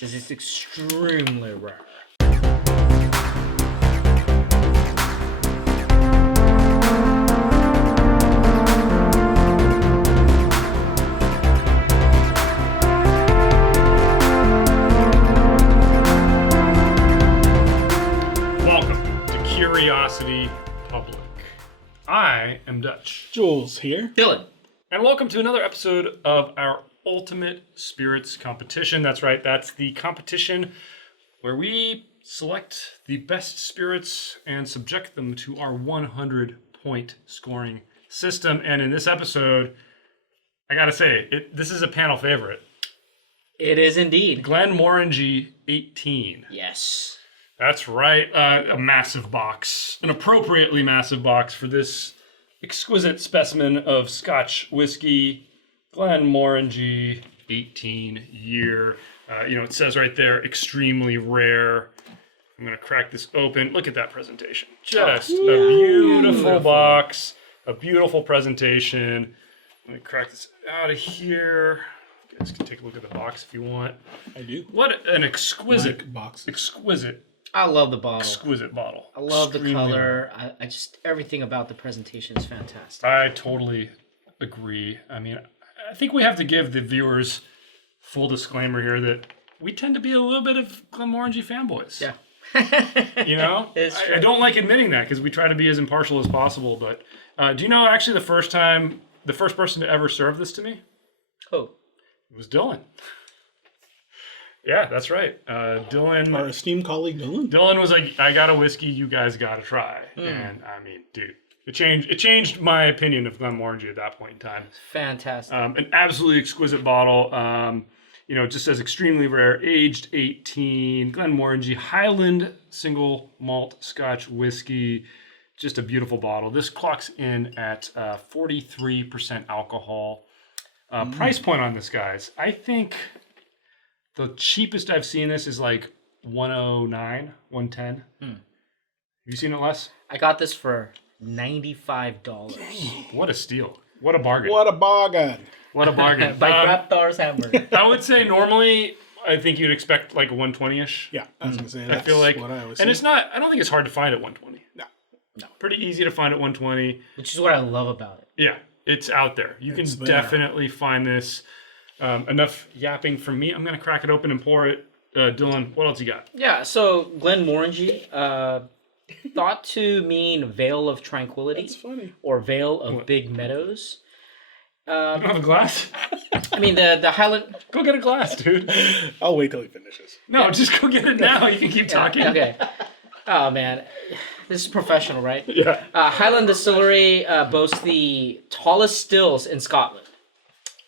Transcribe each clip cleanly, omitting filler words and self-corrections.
Since it's extremely rare. Welcome to Curiosity Public. I am Dutch. Jules here. Dylan. And welcome to another episode of our Ultimate Spirits Competition. That's right, that's the competition where we select the best spirits and subject them to our 100-point scoring system. And in this episode, I gotta say, this is a panel favorite. It is indeed. Glenmorangie 18. Yes. That's right, a massive box, an appropriately massive box for this exquisite specimen of Scotch whiskey, Glenmorangie 18 year. It says right there, extremely rare. I'm going to crack this open. Look at that presentation. Just a beautiful box, a beautiful presentation. Let me crack this out of here. You guys can take a look at the box if you want. I do. What an exquisite box. I love the bottle. Exquisite bottle. I love Extremely the color. rare. I just, everything about the presentation is fantastic. I totally agree. I mean, I think we have to give the viewers full disclaimer here that we tend to be a little bit of Glenmorangie fanboys. Yeah. You know? It's true. I don't like admitting that because we try to be as impartial as possible. But do you know actually the first person to ever serve this to me? Oh. It was Dylan. Yeah, that's right. Dylan. Our esteemed colleague Dylan. Dylan was like, I got a whiskey you guys got to try. And I mean, dude, it changed my opinion of Glenmorangie at that point in time. Fantastic. An absolutely exquisite bottle. It just says extremely rare, aged 18, Glenmorangie Highland single malt Scotch whiskey. Just a beautiful bottle. This clocks in at 43% alcohol. Price point on this, guys. I think the cheapest I've seen this is like 109, 110. Have you seen it less? I got this for $95. What a steal. What a bargain. What a bargain. What a bargain. By Raptor's Hamburger. I would say normally, I think you'd expect like 120-ish. Yeah, I was going to say I that's feel like, what I always and say. it's not, I don't think it's hard to find at 120. No. Pretty easy to find at 120. Which is what I love about it. Yeah, it's out there. You It's can there. definitely find this. Enough yapping from me. I'm going to crack it open and pour it. Dylan, what else you got? Yeah, so Glenmorangie, thought to mean Vale of Tranquility. That's funny. Or Vale of What? Big Meadows. You don't have a glass? I mean, the Highland... Go get a glass, dude. I'll wait till he finishes. No, just go get it now. You can keep talking. Okay. Oh, man. This is professional, right? Yeah. Highland Distillery boasts the tallest stills in Scotland.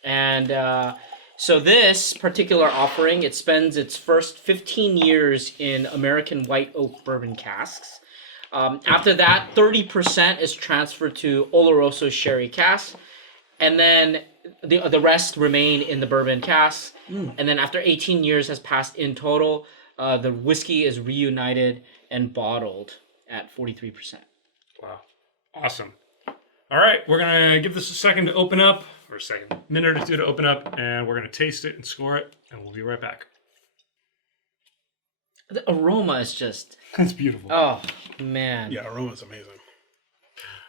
And so this particular offering, it spends its first 15 years in American white oak bourbon casks. After that, 30% is transferred to Oloroso sherry casks. And then the rest remain in the bourbon casks. And then after 18 years has passed in total, the whiskey is reunited and bottled at 43%. Wow. Awesome. All right, we're going to give this a second to open up, or a second, minute or two to open up, and we're going to taste it and score it, and we'll be right back. The aroma is just, It's beautiful. oh, man. Yeah, aroma's amazing.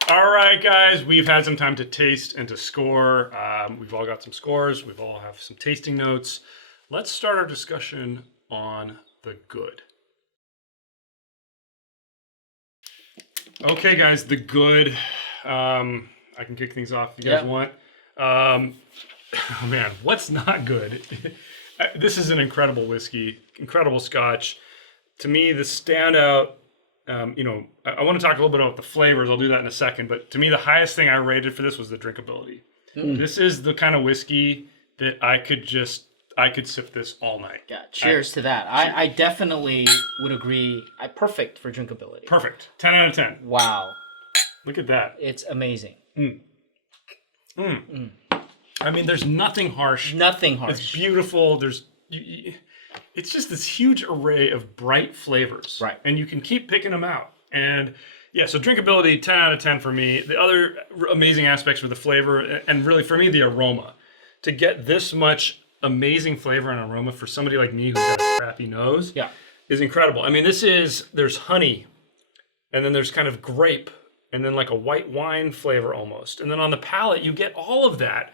All right, guys, we've had some time to taste and to score. We've all got some scores. We've all have some tasting notes. Let's start our discussion on the good. Okay, guys, the good. I can kick things off if you guys Yeah. want. Oh, man, what's not good? This is an incredible whiskey, incredible Scotch. To me, the standout, I want to talk a little bit about the flavors. I'll do that in a second. But to me, the highest thing I rated for this was the drinkability. This is the kind of whiskey that I could sip this all night. Yeah, cheers to that. I definitely would agree. Perfect for drinkability. Perfect. 10 out of 10. Wow. Look at that. It's amazing. I mean, there's nothing harsh. Nothing It's harsh. beautiful. It's just this huge array of bright flavors. Right. And you can keep picking them out. And yeah, so drinkability, 10 out of 10 for me. The other amazing aspects were the flavor and really for me, the aroma. To get this much amazing flavor and aroma for somebody like me who's got a crappy nose. Yeah. Is incredible. I mean, there's honey, and then there's kind of grape, and then like a white wine flavor almost. And then on the palate, you get all of that.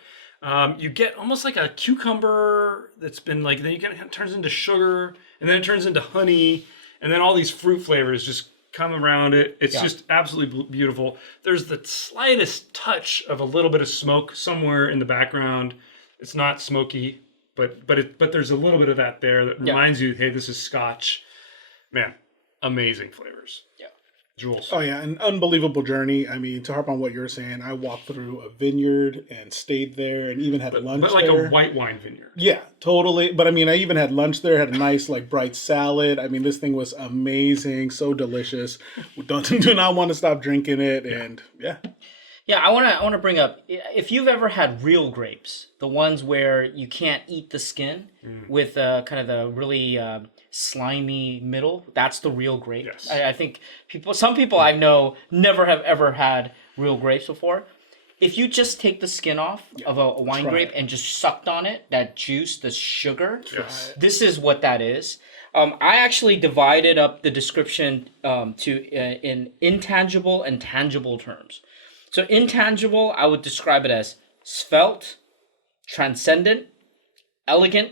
You get almost like a cucumber that's been like, then it turns into sugar, and then it turns into honey, and then all these fruit flavors just come around it. It's just absolutely beautiful. There's the slightest touch of a little bit of smoke somewhere in the background. It's not smoky, but there's a little bit of that there that reminds you, hey, this is Scotch. Man, amazing flavors. Yeah. Jules. Oh yeah, an unbelievable journey. I mean, to harp on what you're saying, I walked through a vineyard and stayed there, and even had lunch But like there. a white wine vineyard. Yeah, totally. But I mean, I even had lunch there. Had a nice like bright salad. I mean, this thing was amazing, so delicious. Do not want to stop drinking it, and yeah. Yeah, I want to bring up, if you've ever had real grapes, the ones where you can't eat the skin with kind of the really slimy middle, that's the real grape. Yes. I think some people I know never have ever had real grapes before. If you just take the skin off of a wine grape and just sucked on it, that juice, the sugar, this is what that is. I actually divided up the description in intangible and tangible terms. So intangible, I would describe it as svelte, transcendent, elegant,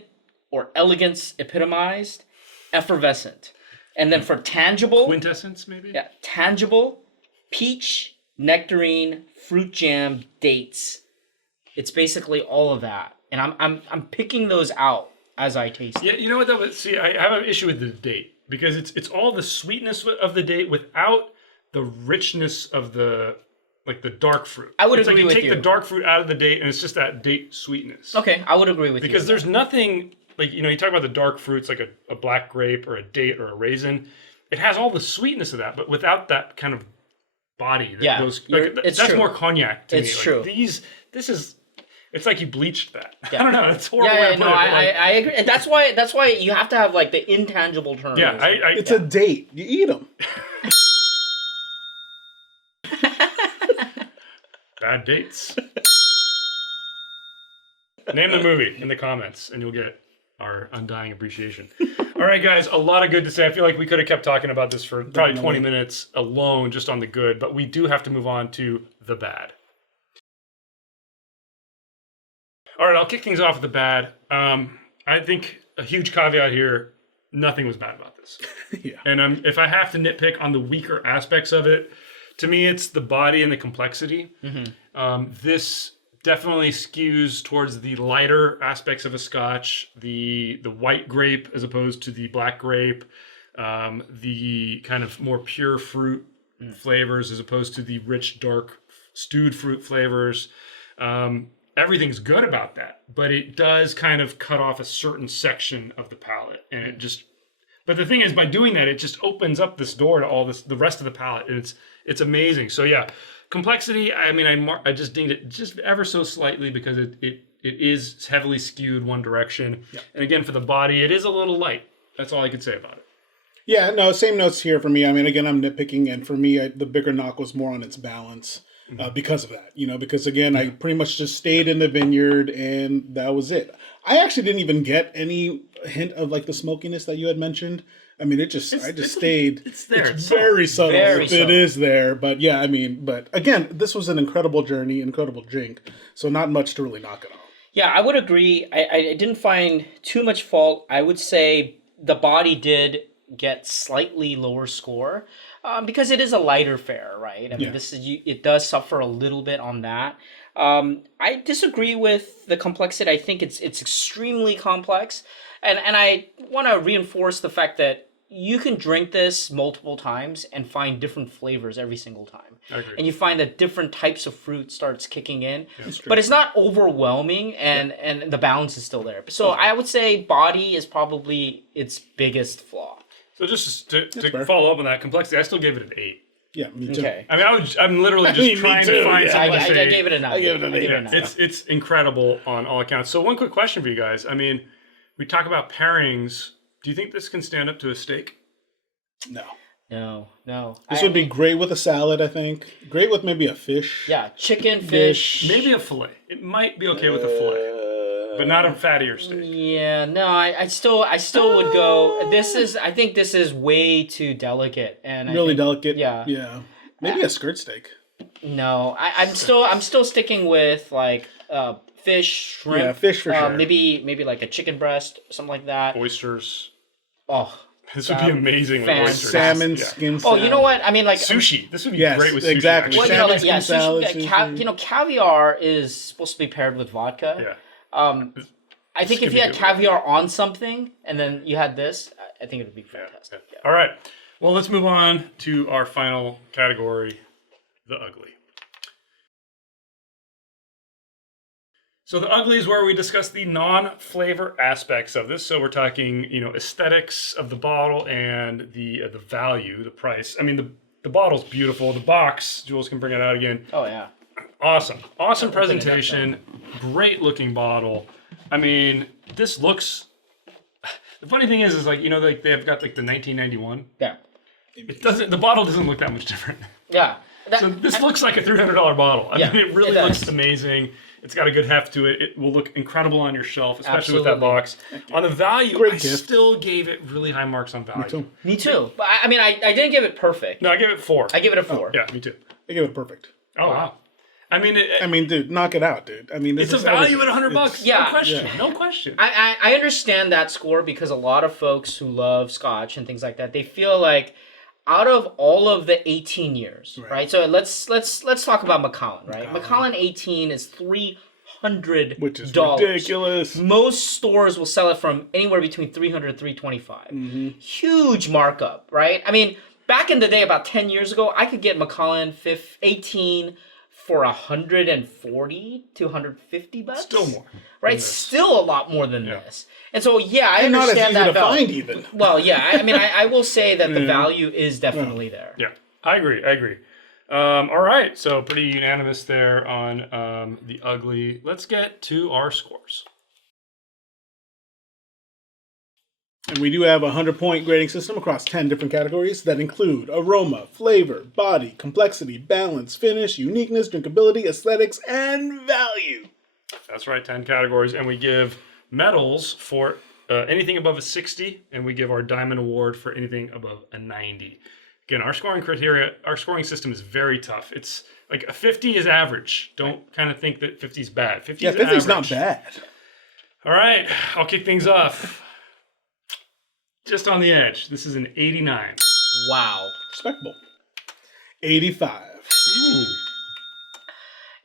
or elegance epitomized, effervescent. And then for tangible, Quintessence, maybe? yeah, tangible, peach, nectarine, fruit jam, dates. It's basically all of that. And I'm picking those out as I taste it. Yeah, you know what? I have an issue with the date because it's all the sweetness of the date without the richness of the dark fruit. I would it's agree like with you take you. the dark fruit out of the date, and it's just that date sweetness. Okay, I would agree with you. Because there's nothing like you talk about the dark fruits like a black grape or a date or a raisin. It has all the sweetness of that, but without that kind of body. It's that's true. more cognac to me. It's true. It's like you bleached that. Yeah. I don't know. It's horrible. way Yeah, to put no, it, but I agree. And that's why you have to have like the intangible terms. yeah, It's a date. You eat them. Bad dates. Name the movie in the comments, and you'll get our undying appreciation. All right, guys, a lot of good to say. I feel like we could have kept talking about this for probably 20 minutes alone, just on the good, but we do have to move on to the bad. All right, I'll kick things off with the bad. I think a huge caveat here, nothing was bad about this. Yeah. And if I have to nitpick on the weaker aspects of it, to me, it's the body and the complexity. This definitely skews towards the lighter aspects of a Scotch, the white grape as opposed to the black grape, the kind of more pure fruit flavors as opposed to the rich, dark, stewed fruit flavors. Everything's good about that, but it does kind of cut off a certain section of the palate, and it just. But the thing is, by doing that, it just opens up this door to all the rest of the palate, and it's amazing. So yeah, complexity. I mean, I just dinged it just ever so slightly because it is heavily skewed one direction, and again for the body, it is a little light. That's all I could say about it. Yeah, no, same notes here for me. I mean, again, I'm nitpicking, and for me, the bigger knock was more on its balance because of that. Because again, I pretty much just stayed in the vineyard, and that was it. I actually didn't even get any hint of like the smokiness that you had mentioned. I mean, I just stayed. It's there. It's very subtle. Very It subtle. is there, but yeah, I mean, but again, this was an incredible journey, incredible drink. So not much to really knock it off. Yeah, I would agree. I didn't find too much fault. I would say the body did get slightly lower score because it is a lighter fare, right? I mean, it does suffer a little bit on that. I disagree with the complexity. I think it's extremely complex, and I want to reinforce the fact that you can drink this multiple times and find different flavors every single time. I agree. And you find that different types of fruit starts kicking in, but it's not overwhelming, and the balance is still there. So I would say body is probably its biggest flaw. So just to fair. follow up on that complexity, I still gave it an 8. Yeah, me too. Okay. I mean, I'm literally just Me trying too, to find yeah. something to I say. gave it a 9. I gave it an 8. a 9. It's incredible on all accounts. So one quick question for you guys. I mean, we talk about pairings. Do you think this can stand up to a steak? No. No. This would be great with a salad, I think. Great with maybe a fish. Yeah, chicken, fish. Maybe a fillet. It might be okay with a fillet. but not a fattier steak. Yeah, no, I still would go. I think this is way too delicate and Really delicate. Yeah. Yeah. Maybe a skirt steak. No, I'm still sticking with like fish, shrimp. Yeah, fish for sure. Maybe like a chicken breast, something like that. Oysters. Oh, This would be amazing with oysters. Salmon, Yeah. skin oh, salad. you know what? I mean, like Sushi. This would be Yes, great with sushi. exactly. well, actually. you know, like, Salmon, yeah, skin sushi, salad, sushi. caviar is supposed to be paired with vodka. Yeah. I think if you had caviar on something and then you had this, I think it would be fantastic. Yeah. All right. Well, let's move on to our final category, the ugly. So the ugly is where we discuss the non-flavor aspects of this. So we're talking, aesthetics of the bottle and the value, the price. I mean, the bottle's beautiful. The box, Jules can bring it out again. Oh yeah. Awesome presentation. Great looking bottle. I mean, this looks. The funny thing is like like they've got like the 1991. Yeah. It doesn't. The bottle doesn't look that much different. Yeah. So this looks like a $300 bottle. I mean, it really looks amazing. It's got a good heft to it. It will look incredible on your shelf, especially with that box. On the value, I still gave it really high marks on value. Me too. But I mean, I didn't give it perfect. No, I gave it 4. I give it a 4. Yeah, me too. I give it perfect. Oh wow. I mean, dude, knock it out, dude. I mean, it's a value at $100. Yeah. No question. No question. I understand that score because a lot of folks who love Scotch and things like that, they feel like out of all of the 18 years, right? So let's talk about Macallan, right? Macallan 18 is $300, which is ridiculous. Most stores will sell it from anywhere between $300 and $325. Huge markup, right? I mean, back in the day, about 10 years ago, I could get Macallan 18 for $140 to $150. Still more, right? Still a lot more than this. And so, yeah, I and understand not as easy that to value. find even. Well, yeah, I mean, I will say that the value is definitely there. Yeah, I agree. All right, so pretty unanimous there on the ugly. Let's get to our scores. And we do have a 100-point grading system across 10 different categories that include aroma, flavor, body, complexity, balance, finish, uniqueness, drinkability, aesthetics, and value. That's right, 10 categories. And we give medals for anything above a 60, and we give our diamond award for anything above a 90. Again, our scoring system is very tough. It's like a 50 is average. Don't kind of think that 50 is bad. 50 is 50's not average. bad. All right, I'll kick things off. Just on the edge. This is an 89. Wow. Respectable. 85. Ooh.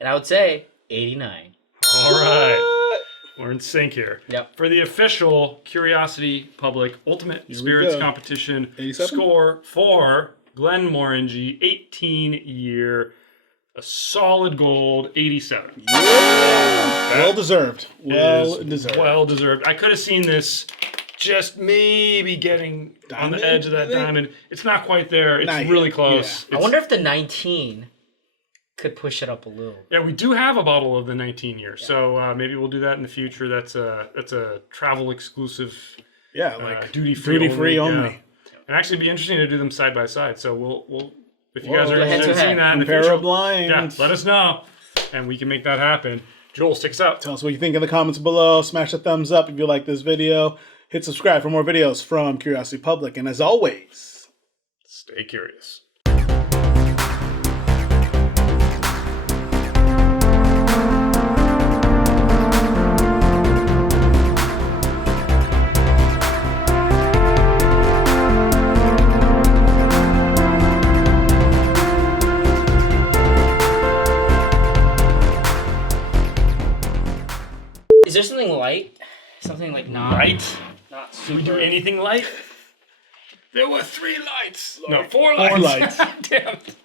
And I would say 89. All right. We're in sync here. Yep. For the official Curiosity Public Ultimate Spirits Competition 87? score for Glenmorangie 18-year, a solid gold 87. Yeah. Well deserved. Well deserved. Well deserved. I could have seen this just maybe getting on the edge of that diamond. It's not quite there. It's really close. I wonder if the 19 could push it up a little. Yeah, we do have a bottle of the 19 year, so maybe we'll do that in the future. That's a travel exclusive. Yeah, like duty free only. Yeah. And actually, be interesting to do them side by side. So we'll if you guys are head interested in to seeing head. that in the Compare future, a blind. yeah, let us know, and we can make that happen. Joel, stick us out. Tell us what you think in the comments below. Smash a thumbs up if you like this video. Hit subscribe for more videos from Curiosity Public. And as always, Stay curious. Is there something light? Something like not Right? not Did super. we do anything light? There were 3 lights. No, 4 4 lights. lights. Damn it.